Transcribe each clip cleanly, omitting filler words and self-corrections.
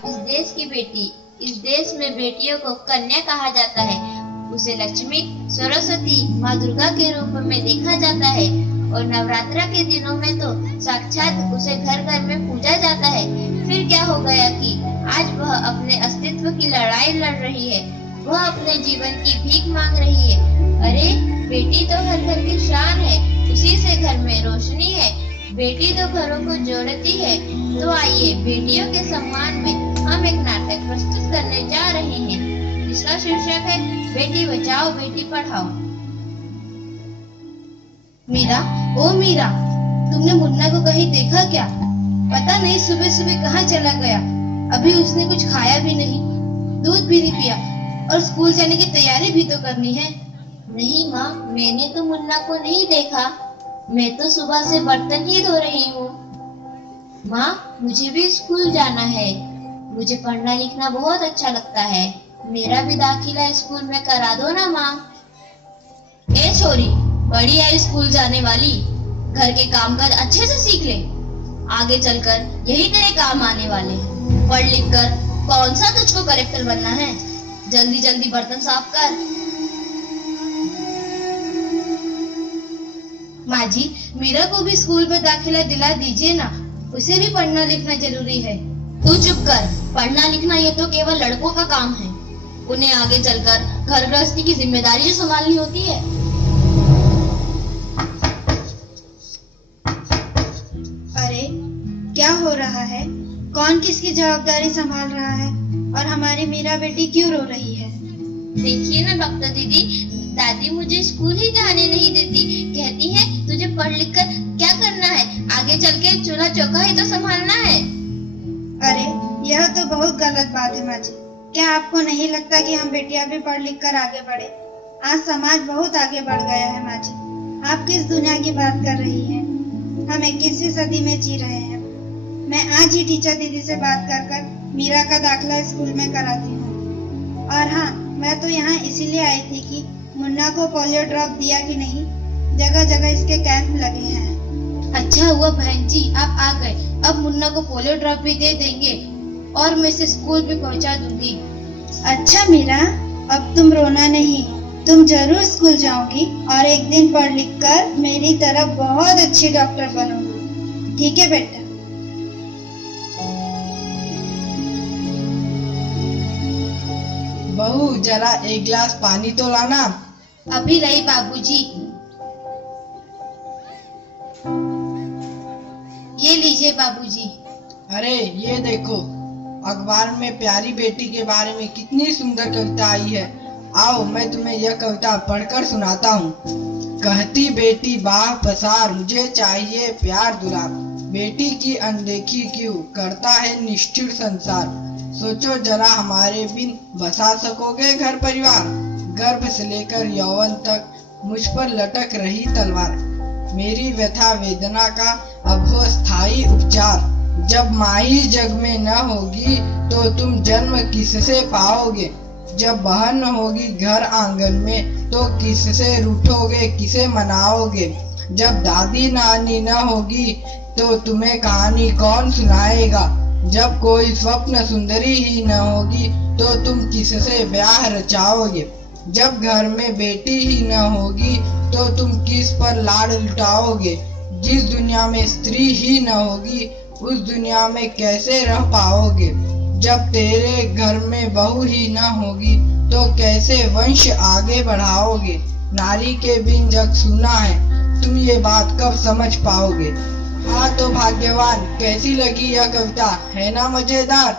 इस देश की बेटी। इस देश में बेटियों को कन्या कहा जाता है। उसे लक्ष्मी, सरस्वती, माँ दुर्गा के रूप में देखा जाता है और नवरात्रा के दिनों में तो साक्षात उसे घर घर में पूजा जाता है। फिर क्या हो गया कि आज वह अपने अस्तित्व की लड़ाई लड़ रही है। वह अपने जीवन की भीख मांग रही है। अरे बेटी तो हर घर की शान है, उसी से घर में रोशनी है। बेटी तो घरों को जोड़ती है। तो आइए बेटियों के सम्मान में हम एक नाटक प्रस्तुत करने जा रहे हैं जिसका शीर्षक है बेटी बचाओ बेटी पढ़ाओ। मीरा, ओ मीरा, तुमने मुन्ना को कहीं देखा क्या? पता नहीं सुबह सुबह कहाँ चला गया। अभी उसने कुछ खाया भी नहीं, दूध भी नहीं पिया और स्कूल जाने की तैयारी भी तो करनी है। नहीं माँ, मैंने तो मुन्ना को नहीं देखा। मैं तो सुबह से बर्तन ही धो रही हूँ। माँ, मुझे भी स्कूल जाना है। मुझे पढ़ना लिखना बहुत अच्छा लगता है। मेरा भी दाखिला स्कूल में करा दो ना माँ। ए छोरी, बड़ी है स्कूल जाने वाली, घर के कामकाज अच्छे से सीख ले। आगे चलकर यही तेरे काम आने वाले। पढ़ लिख कर कौन सा तुझको कलेक्टर बनना है? जल्दी जल्दी बर्तन साफ कर। माँ जी, मीरा को भी स्कूल में दाखिला दिला दीजिए ना, उसे भी पढ़ना लिखना जरूरी है। तू चुप कर। पढ़ना लिखना ये तो केवल लड़कों का काम है। उन्हें आगे चलकर घर गृहस्थी की जिम्मेदारी जो संभालनी होती है। अरे क्या हो रहा है? कौन किसकी जवाबदारी संभाल रहा है? और हमारी मीरा बेटी क्यों रो रही है? देखिए ना डॉक्टर दीदी, दादी मुझे स्कूल ही जाने नहीं देती। कहती है तुझे पढ़ लिख कर क्या करना है, आगे चल के चूल्हा चौका ही तो संभालना है। अरे यह तो बहुत गलत बात है माँ जी। क्या आपको नहीं लगता कि हम बेटियां भी पढ़ लिख कर आगे बढ़े? आज समाज बहुत आगे बढ़ गया है माँ जी। आप किस दुनिया की बात कर रही हैं? हम 21वीं सदी में जी रहे हैं। मैं आज ही टीचर दीदी से बात कर मीरा का दाखिला स्कूल में कराती हूँ। और हाँ, मैं तो यहाँ इसीलिए आई थी कि मुन्ना को पोलियो ड्रॉप दिया कि नहीं। जगह जगह इसके कैंप लगे हैं। अच्छा हुआ बहन जी आप आ गए। अब मुन्ना को पोलियो ड्रॉप भी दे देंगे और मैं इसे स्कूल भी पहुंचा दूंगी। अच्छा मीरा, अब तुम रोना नहीं, तुम जरूर स्कूल जाओगी और एक दिन पढ़ लिख कर मेरी तरह बहुत अच्छी डॉक्टर बनोगी। ठीक है बेटा? बहू, जरा एक गिलास पानी तो लाना। अभी रही बाबूजी। ये लीजिए बाबूजी। अरे ये देखो, अखबार में प्यारी बेटी के बारे में कितनी सुंदर कविता आई है। आओ मैं तुम्हें यह कविता पढ़कर सुनाता हूँ। कहती बेटी बाह पसार, मुझे चाहिए प्यार दुलार। बेटी की अनदेखी क्यों करता है निष्ठुर संसार। सोचो जरा हमारे बिन बसा सकोगे घर परिवार। गर्भ से लेकर यौवन तक मुझ पर लटक रही तलवार। मेरी व्यथा वेदना का अब हो स्थायी उपचार। जब माई जग में न होगी तो तुम जन्म किससे पाओगे। जब बहन न होगी घर आंगन में तो किससे रूठोगे, किसे मनाओगे। जब दादी नानी न होगी तो तुम्हें कहानी कौन सुनाएगा। जब कोई स्वप्न सुंदरी ही न होगी तो तुम किससे ब्याह रचाओगे। जब घर में बेटी ही न होगी तो तुम किस पर लाड लुटाओगे। जिस दुनिया में स्त्री ही न होगी उस दुनिया में कैसे रह पाओगे। जब तेरे घर में बहू ही न होगी तो कैसे वंश आगे बढ़ाओगे। नारी के बिन जग सूना है, तुम ये बात कब समझ पाओगे। हाँ तो भाग्यवान, कैसी लगी यह कविता, है ना मजेदार?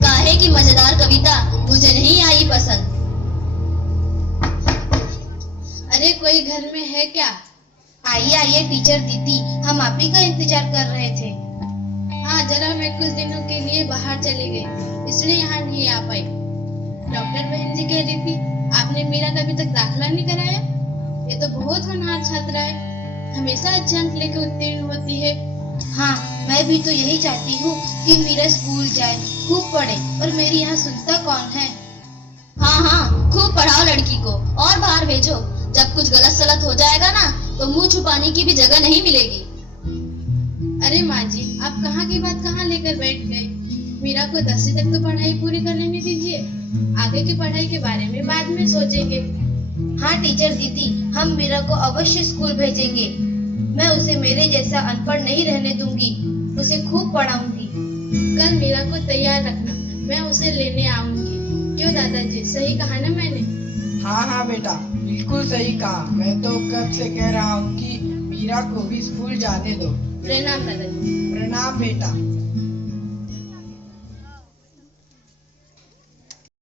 काहे की मजेदार कविता, मुझे नहीं आई पसंद। अरे कोई घर में है क्या? आइए आइए टीचर दीदी, हम आप ही का इंतजार कर रहे थे। हाँ जरा मैं कुछ दिनों के लिए बाहर चली गई, इसलिए यहाँ नहीं आ पाई। डॉक्टर बहन जी कह रही थी आपने मीरा का अभी तक दाखिला नहीं कराया। ये तो बहुत होनहार छात्रा है, हमेशा अच्छे अंक लेकर उत्तीर्ण होती है। हाँ मैं भी तो यही चाहती हूँ कि मीरा स्कूल जाए, खूब पढ़े, और मेरी यहाँ सुनता कौन है। हाँ हाँ खूब पढ़ाओ लड़की को और बाहर भेजो। जब कुछ गलत सलत हो जाएगा ना तो मुंह छुपाने की भी जगह नहीं मिलेगी। अरे माँ जी आप कहाँ की बात कहाँ लेकर बैठ गए। मीरा को 10वीं तक तो पढ़ाई पूरी कर लेने दीजिए, आगे की पढ़ाई के बारे में बाद में सोचेंगे। हाँ टीचर दीदी, हम मीरा को अवश्य स्कूल भेजेंगे। मैं उसे मेरे जैसा अनपढ़ नहीं रहने दूंगी, उसे खूब पढ़ाऊंगी। कल मीरा को तैयार रखना, मैं उसे लेने आऊंगी। क्यों दादाजी, सही कहा ना मैंने? हाँ हाँ बेटा, बिल्कुल सही कहा। मैं तो कब से कह रहा हूँ कि मीरा को भी स्कूल जाने दो। प्रणाम दादाजी। प्रणाम बेटा।